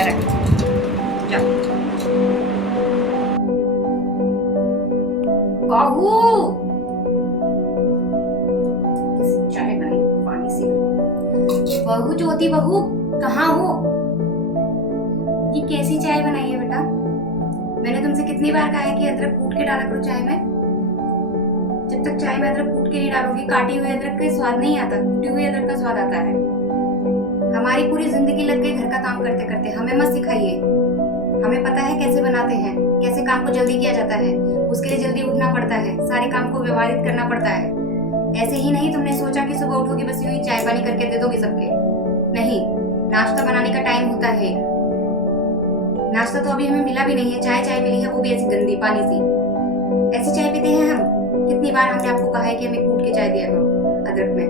इधर रख, जा। बहू, चाय बनाई पानी से। बहू ज्योति बहू, कहाँ हो? ये कैसी चाय बनाई है बेटा? मैंने तुमसे कितनी बार कहा है कि अदरक कूट के डाला करो चाय में। जब तक चाय में अदरक कूट के नहीं डालोगी, काटी हुई अदरक का स्वाद नहीं आता, कूटी हुई अदरक का स्वाद आता है। हमारी पूरी जिंदगी लग गई घर का काम करते करते, हमें मत सिखाइए। हमें पता है कैसे बनाते हैं, कैसे काम को जल्दी किया जाता है। उसके लिए जल्दी उठना पड़ता है, सारे काम को व्यवहारित करना पड़ता है। ऐसे ही नहीं तुमने सोचा कि सुबह उठोगी बस यूं ही चाय पानी करके दे दोगी सबके। नहीं, नाश्ता बनाने का टाइम होता है। नाश्ता तो अभी हमें मिला भी नहीं है, चाय मिली है, वो भी ऐसी गंदी पानी सी। ऐसी चाय पीते हैं हम? कितनी बार हमने आपको कहा है कि हमें कूट के चाय दिया करो अदरक में।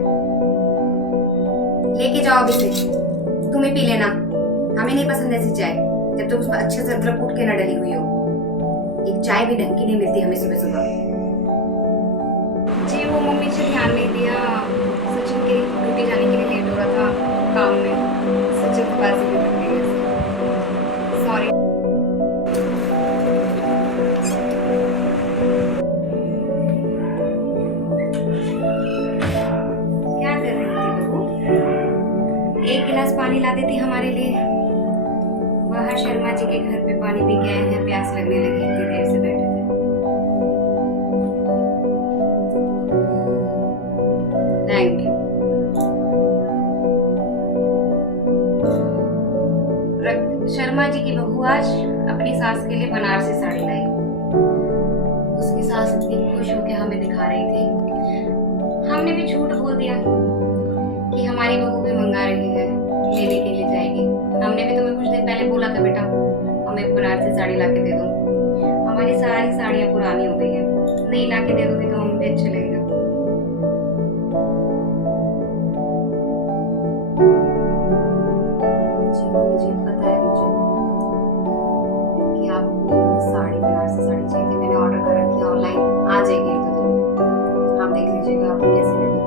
लेके जाओ अभी से, तुम्हें पी लेना। हमें नहीं पसंद ऐसी चाय जब तक उसमें अच्छे से अदरक कूट के न डली हुई हो। एक चाय भी ढंग की नहीं मिलती हमें सुबह सुबह। जी वो मम्मी से ध्यान नहीं दिया, सचिन के ड्यूटी जाने के लिए लेट हो रहा था काम में। सचिन के पास ही निकल गई, सॉरी। क्या कर रही थी बहू? एक गिलास पानी ला देती हमारे लिए। बाहर शर्मा जी के घर पे पानी पी गए हैं, प्यास लगने लगी, इतनी देर से बैठे थे। Thank you. शर्मा जी की बहू आज अपनी सास के लिए बनारसी साड़ी लाई। उसकी सास इतनी खुश होकर हमें दिखा रही थी। हमने भी झूठ बोल दिया कि हमारी बहू भी मंगा रही है, लेने के लिए जाएगी। हमने भी तुम्हें कुछ दिन पहले बोला था बेटा हमें बनारसी साड़ी ला के दे दो। हमारी सारी साड़ियाँ पुरानी हो गई है, नई ला के दे दोगे तो हमें भी अच्छा लगेगा। जी पता है मुझे कि आपको साड़ी बनारसी साड़ी चाहिए थी। मैंने ऑर्डर कर रखी है ऑनलाइन, आ जाएगी एक दो दिन में। आप देख लीजिएगा आपको कैसी लगी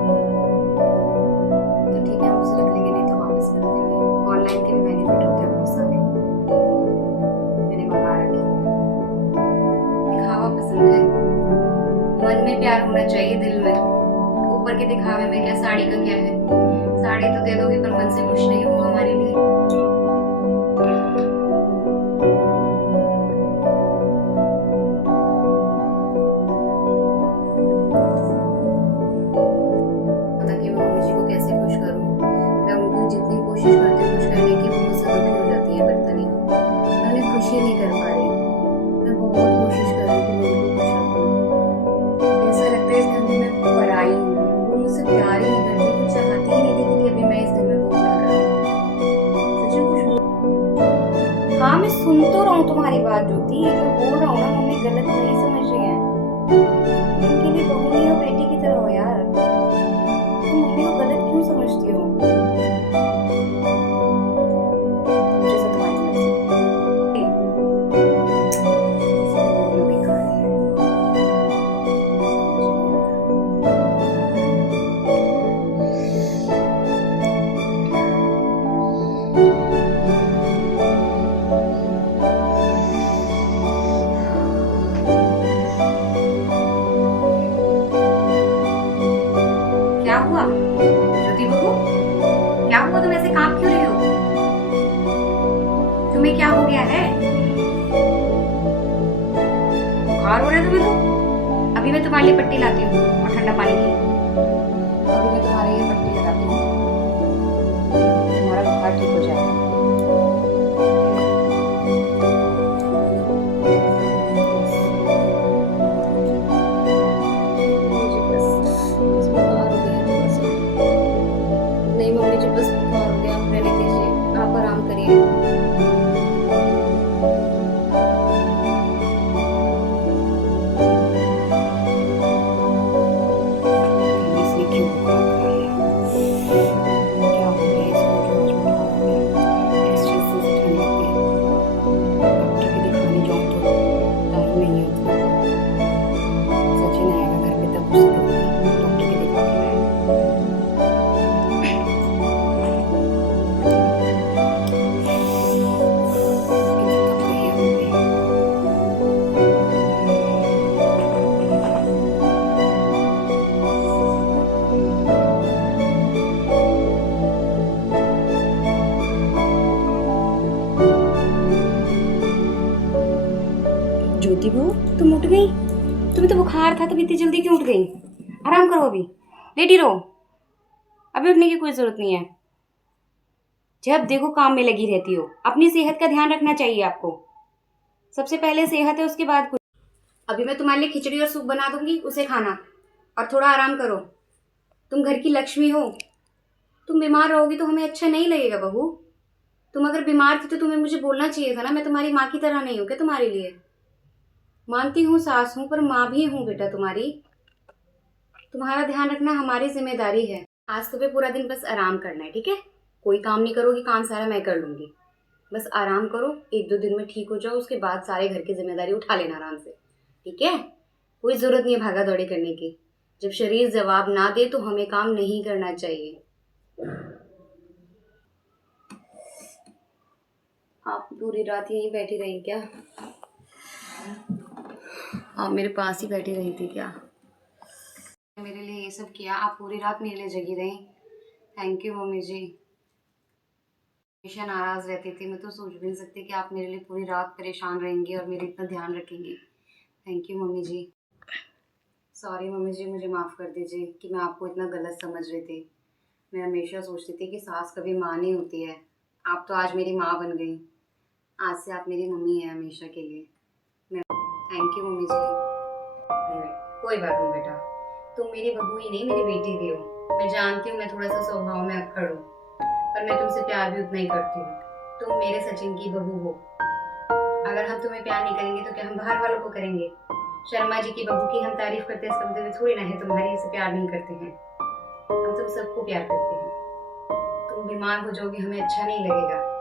तो ठीक है, हम उसे रख लेंगे, नहीं तो वापस कर देंगे। ऑनलाइन के भी बेनिफिट होते हैं बहुत सारे, मैंने मंगा रखी है। दिखावा पसंद है, मन में प्यार होना चाहिए, दिल में। ऊपर के दिखावे में क्या, साड़ी का क्या है? साड़ी तो दे दोगे पर मन से खुश नहीं हो हमारे लिए। हाँ मैं सुन तो रहा हूँ तुम्हारी बात ज्योति, मैं बोल रहा हूँ ना मम्मी गलत नहीं समझ रही है। उनके लिए बहू नहीं हो, बेटी की तरह हो यार। तुम मम्मी को गलत क्यों समझती हो? जैसे तुम्हारी मर्जी। क्या हुआ ज्योति बहू? क्या हुआ, तुम ऐसे कांप क्यों रही हो? तुम्हें क्या हो गया है? बुखार हो रहा है तुम्हें? तो अभी मैं तुम्हारे लिए पट्टी लाती हूँ और ठंडा पानी की। अभी मैं तुम्हारे लिए पट्टी लगाती हूँ, तुम्हारा बुखार ठीक हो जाएगा। बुखार था तब इतनी जल्दी क्यों उठ गई? आराम करो, अभी लेटी रहो, अभी उठने की कोई ज़रूरत नहीं है। जब देखो काम में लगी रहती हो। अपनी सेहत का ध्यान रखना चाहिए आपको। सबसे पहले सेहत है, उसके बाद कुछ। अभी मैं तुम्हारे लिए खिचड़ी और सूप बना दूंगी, उसे खाना और थोड़ा आराम करो। तुम घर की लक्ष्मी हो। तुम बीमार रहोगी तो हमें अच्छा नहीं लगेगा बहू। तुम अगर बीमार थी तो तुम्हें मुझे बोलना चाहिए था ना। मैं तुम्हारी माँ की तरह नहीं हूँ क्या तुम्हारे लिए? मानती हूँ सास हूँ, पर माँ भी हूँ बेटा तुम्हारी। तुम्हारा ध्यान रखना हमारी जिम्मेदारी है। आज सुबह पूरा दिन बस आराम करना है, ठीक है? कोई काम नहीं करोगी, काम सारा मैं कर लूंगी। बस आराम करो, 1-2 दिन में ठीक हो जाओ, उसके बाद सारे घर की जिम्मेदारी उठा लेना आराम से, ठीक है? कोई जरूरत नहीं है भागा दौड़ी करने की। जब शरीर जवाब ना दे तो हमें काम नहीं करना चाहिए। आप पूरी रात यहीं बैठी रही क्या? आप मेरे पास ही बैठी रही थी क्या? मेरे लिए ये सब किया, आप पूरी रात मेरे लिए जगी रही। थैंक यू मम्मी जी। हमेशा नाराज रहती थी, मैं तो सोच भी नहीं सकती कि आप मेरे लिए पूरी रात परेशान रहेंगी और मेरा इतना ध्यान रखेंगी। Thank you mummy ji. Sorry mummy ji, मुझे माफ़ कर दीजिए कि मैं आपको इतना गलत समझ रही थी। मैं हमेशा सोचती थी कि सास कभी माँ नहीं होती है। आप तो आज मेरी माँ बन गई। आज से आप मेरी मम्मी हैं हमेशा के लिए। मैं थैंक यू मम्मी जी। कोई बात नहीं बेटा, तुम मेरी बहू ही नहीं, मेरी बेटी भी हो। मैं जानती हूँ मैं थोड़ा सा स्वभाव में अक्खड़ हूँ, पर मैं तुमसे प्यार भी उतना ही करती हूँ। तुम मेरे सचिन की बहू हो। अगर हम तुम्हें प्यार नहीं करेंगे तो क्या हम बाहर वालों को करेंगे? शर्मा जी की बहू की हम तारीफ करते हैं, इसका मतलब थोड़ी ना है तुम्हारी से प्यार नहीं करते हैं। हम तुम सबको प्यार करते हैं। तुम बीमार हो जाओगे, हमें अच्छा नहीं लगेगा।